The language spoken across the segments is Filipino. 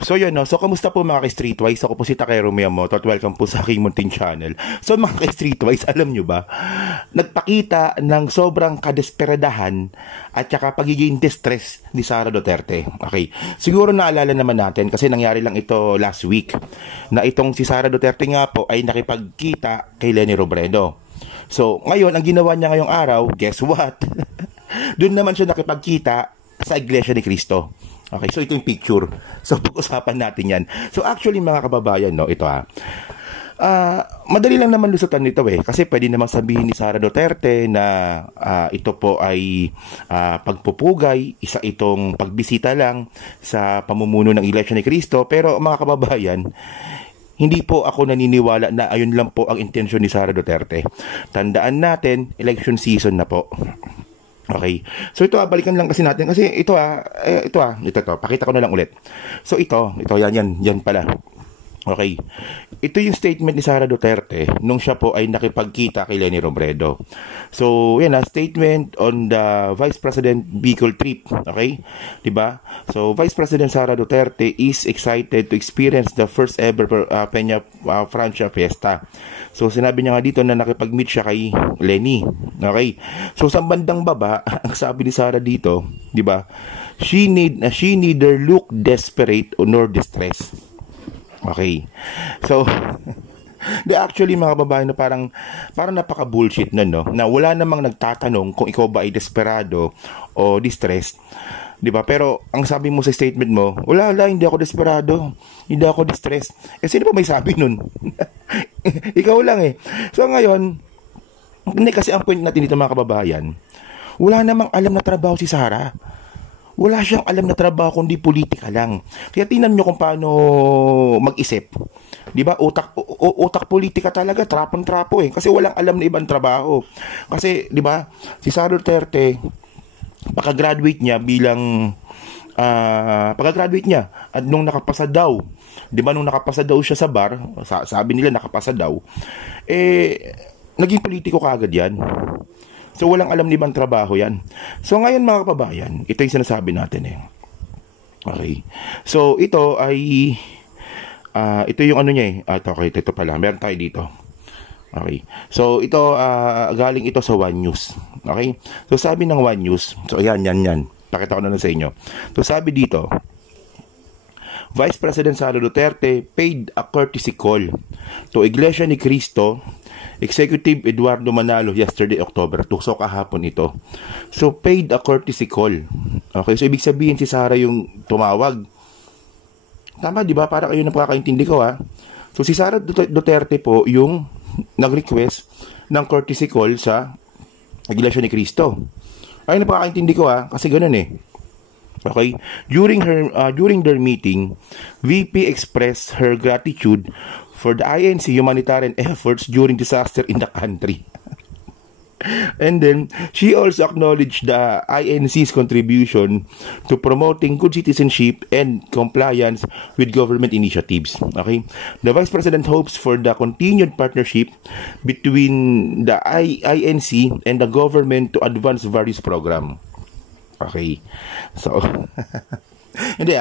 So yun, no? So kamusta po mga ka-Streetwise? Ako po si Takero Miyamoto at welcome po sa aking munting channel. So mga ka-Streetwise, alam nyo ba, nagpakita ng sobrang kadesperadahan at saka pagiging distress ni Sara Duterte. Okay, siguro naalala naman natin kasi nangyari lang ito last week na itong si Sara Duterte nga po ay nakipagkita kay Leni Robredo. So ngayon, ang ginawa niya ngayong araw, guess what? Doon naman siya nakipagkita sa Iglesia ni Cristo. Okay, so ito yung picture. So pag-usapan natin yan. So actually mga kababayan, no, ito madali lang naman lusutan nito kasi pwede namang sabihin ni Sara Duterte na ito po ay pagpupugay, isa itong pagbisita lang sa pamumuno ng Iglesia ni Cristo. Pero mga kababayan, hindi po ako naniniwala na ayun lang po ang intensyon ni Sara Duterte. Tandaan natin, election season na po. Okay. So ito balikan lang kasi natin kasi ito pakita ko na lang ulit. So ito yan pala. Okay. Ito yung statement ni Sara Duterte nung siya po ay nakipagkita kay Leni Robredo. So, yan statement on the Vice President Bicol trip. Okay? 'Di ba? So, Vice President Sara Duterte is excited to experience the first ever Peña Francia Fiesta. So, sinabi niya nga dito na nakipag-meet siya kay Leni. Okay? So, sa bandang baba, ang sabi ni Sara dito, 'di ba? She neither look desperate nor distressed. Okay. So, actually mga babae, parang napaka-bullshit no? Na wala namang nagtatanong kung ikaw ba ay desperado o distressed. 'Di ba? Pero ang sabi mo sa statement mo, wala, hindi ako desperado, hindi ako distressed. Sino pa may sabi nun? Ikaw lang So ngayon, hindi kasi ang point natin dito mga kababayan, wala namang alam na trabaho si Sara. Wala siyang alam na trabaho kundi politika lang. Kaya tingnan nyo kung paano mag-isip. 'Di ba? Utak politika talaga, trapon-trapo kasi walang alam na ibang trabaho. Kasi 'di ba, si Sara Duterte pagka-graduate niya at nung nakapasa daw, 'di ba, nung nakapasa daw siya sa bar, sabi nila nakapasa daw, naging politiko kaagad 'yan. So, walang alam ni ibang trabaho yan. So, ngayon mga kababayan, ito yung sinasabi natin Okay. So, ito ay, ito yung ano niya okay, ito pala. Meron tayo dito. Okay. So, ito, galing ito sa One News. Okay. So, sabi ng One News, so, yan. Pakita ko na lang sa inyo. So, sabi dito, Vice President Sara Duterte paid a courtesy call to Iglesia ni Cristo Executive Eduardo Manalo yesterday, October 2. So, kahapon ito. So, paid a courtesy call. Okay, so ibig sabihin si Sara yung tumawag. Tama, di ba? Para kayo napakakaintindi ko, So, si Sara Duterte po yung nag-request ng courtesy call sa Iglesia ni Cristo. Ay, napakakaintindi ko, kasi ganun Okay, during their meeting, VP expressed her gratitude for the INC humanitarian efforts during disaster in the country. And then, she also acknowledged the INC's contribution to promoting good citizenship and compliance with government initiatives. Okay? The Vice President hopes for the continued partnership between the INC and the government to advance various programs. Okay. So, hindi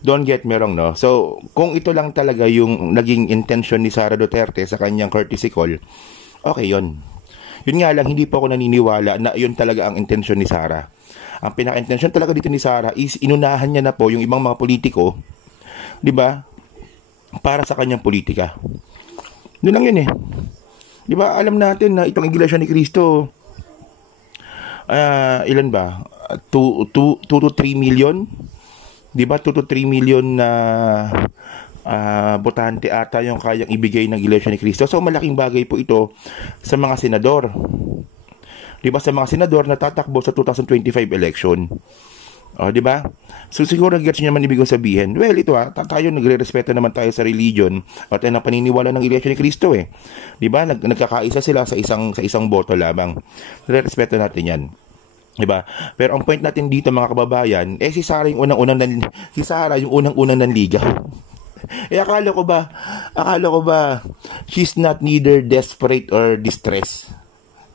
don't get me wrong, no? So, kung ito lang talaga yung naging intention ni Sara Duterte sa kanyang courtesy call, okay yun. Yun nga lang, hindi po ako naniniwala na yun talaga ang intention ni Sara. Ang pinaka-intention talaga dito ni Sara is inunahan niya na po yung ibang mga politiko, di ba? Para sa kanyang politika. Yun lang yun Di ba, alam natin na itong Iglesia ni Cristo, ilan ba? 2 to 3 million? Di ba 2 to 3 million na botante ata yung kayang ibigay ng Iglesia ni Cristo. So malaking bagay po ito sa mga senador. Di ba, sa mga senador na tatakbo sa 2025 election. Di ba? So siguro gets niyo naman ibig sabihin. Well, ito tayo nagre-respeto naman tayo sa religion at ang paniniwala ng Iglesia ni Cristo Di ba? Nagkakaisa sila sa isang boto lamang. Nagre-respeto natin 'yan. Diba? Pero ang point natin dito mga kababayan, si Sara yung unang-unang nanligaw. Akala ko ba she's not neither desperate or distressed.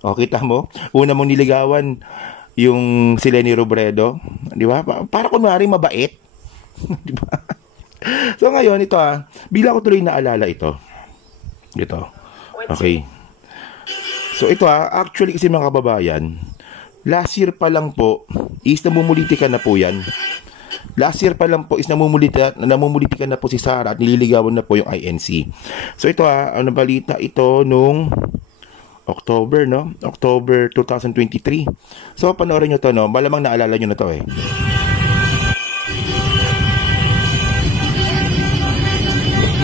Kita mo? Una mong niligawan yung si Leni Robredo, di ba? Para kunwari mabait. Di ba? So ngayon, ito bigla ko tuloy naalala ito. Ito. Okay. So ito actually kasi mga kababayan, last year pa lang po, is namumulitika na po yan. Last year pa lang po is namumulitika na po si Sara at nililigawan na po yung INC. So ito ang balita ito nung October, no? October 2023. So panoorin nyo to, no? Malamang naalala nyo na to eh.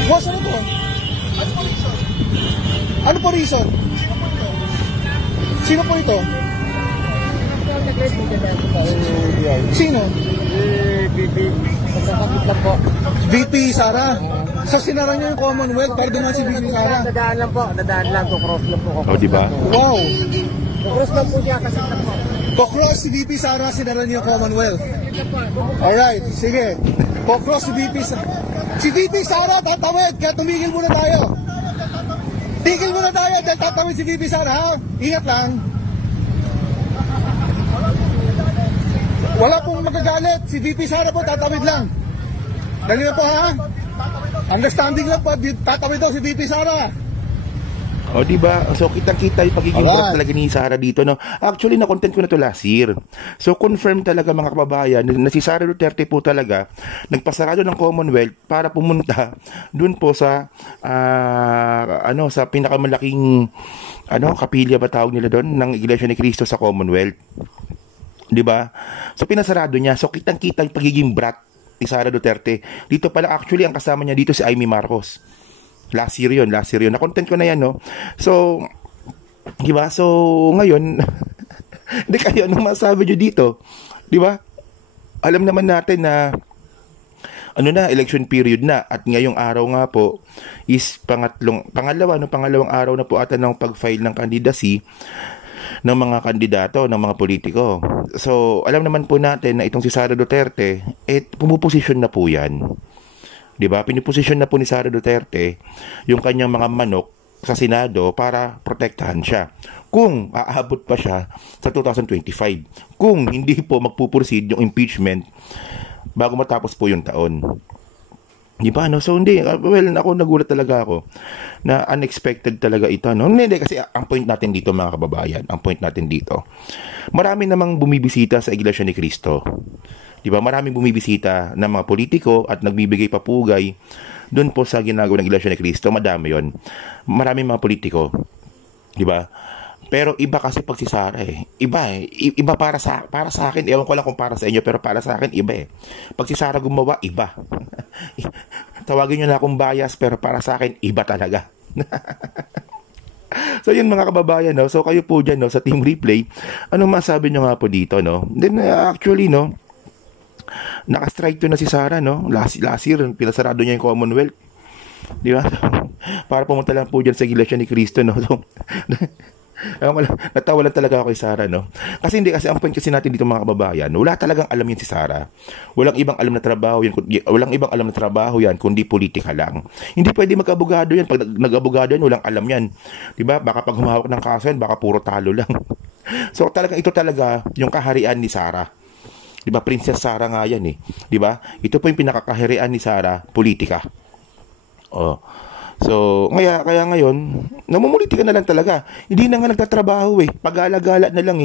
Boss, ano to? Ano po reason? Sino po ito? Sino? VP. Magkakakit lang po. VP Sara. Sa sinara niyo yung Commonwealth para dumaan si VP Sara. Dadaan lang po. Dadaan lang. Kukross lang po. O, diba? Wow. Kukross lang po siya kasi lang po. Kukross si VP Sara, sinara niyo yung Commonwealth. Alright, sige. Kukross si VP Sara. Si VP Sara tatawid, kaya tumigil muna tayo. Tigil muna tayo dahil tatawid si VP Sara, ha? Ingat lang. Wala pong magagalit. Si VP Sara po, tatawid lang. Dali na po, ha? Understanding lang po, tatawid daw si VP Sara. O, diba? So, kitang-kita yung pagiging berat talaga ni Sara dito, no? Actually, na-content ko na to last year. So, confirm talaga mga kababayan na si Sara Duterte po talaga nagpasarado ng Commonwealth para pumunta dun po sa sa pinakamalaking kapilya ba tawag nila doon ng Iglesia ni Cristo sa Commonwealth. 'Di ba? So pinasarado niya. So kitang-kita yung pagiging brat ni Sara Duterte. Dito pala actually ang kasama niya dito si Amy Marcos. Last year yun. Na-content ko na yan, no? So, 'di ba? So ngayon, hindi kayo anong masabi niyo dito? 'Di ba? Alam naman natin na election period na at ngayong araw nga po is pangalawang araw na po ata ng pag-file ng candidacy ng mga kandidato, ng mga politiko. So, alam naman po natin na itong si Sara Duterte, pumuposisyon na po yan. Diba? Piniposisyon na po ni Sara Duterte yung kanyang mga manok sa Senado para protektahan siya. Kung aabot pa siya sa 2025. Kung hindi po magpuproceed yung impeachment bago matapos po yung taon. Di ba, no? So, hindi. Well, ako nagulat talaga ako na unexpected talaga ito, no? Hindi, kasi ang point natin dito, mga kababayan, ang point natin dito, marami namang bumibisita sa Iglesia ni Cristo. Di ba? Maraming bumibisita ng mga politiko at nagbibigay papugay doon po sa ginagawa ng Iglesia ni Cristo. Madami yon. Maraming mga politiko. Di ba? Pero iba kasi pag si Sara Iba Iba para sa akin. Ewan ko lang kung para sa inyo, pero para sa akin iba Pag si Sara gumawa, iba. Tawagin nyo na akong bias, pero para sa akin, iba talaga. So yun mga kababayan, no? So kayo po dyan, no, sa Team Replay, anong masabi nyo nga po dito, no? Then actually, no, naka-strike to na si Sara, no? Last year, pinasarado niya yung Commonwealth. Di ba? Para pumunta lang po dyan sa Iglesia ni Cristo, no? So, natawa lang talaga ako kay Sara, no? Kasi ang point kasi natin dito mga kababayan, wala talagang alam yan si Sara. Walang ibang alam na trabaho yan, kundi politika lang. Hindi pwede mag-abogado yan. Pag nag-abogado yan, walang alam yan. Diba? Baka pag humawak ng kaso yan, baka puro talo lang. So talagang ito talaga yung kaharian ni Sara. Diba? Princess Sara nga yan, Diba? Ito po yung pinakakaharian ni Sara, politika. Oh. So, kaya ngayon, namumuliti ka na lang talaga. Hindi na nga nagtatrabaho Pag-alagala na lang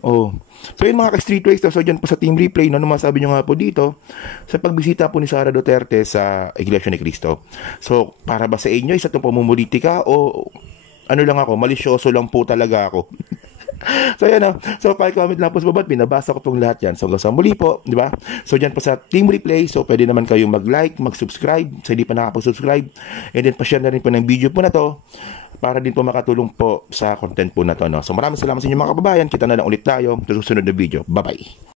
Oh. So, yun mga ka-streetways. So, dyan po sa Team Replay, no, masabi nyo nga po dito, sa pagbisita po ni Sara Duterte sa Iglesia ni Cristo. So, para ba sa inyo, isa itong pamumuliti ka o lang ako, malisyoso lang po talaga ako. So yan So pa-comment lang po sa baba, binabasa ko pong lahat yan. So hanggang sa muli po, di ba? So dyan po sa Team Replay, so pwede naman kayong mag-like, mag-subscribe sa hindi pa nakapag-subscribe, and then pa-share na rin po ng video po na to para din po makatulong po sa content po na to, no? So maraming salamat sa inyo mga kababayan. Kita na lang ulit tayo sa susunod na video. Bye-bye.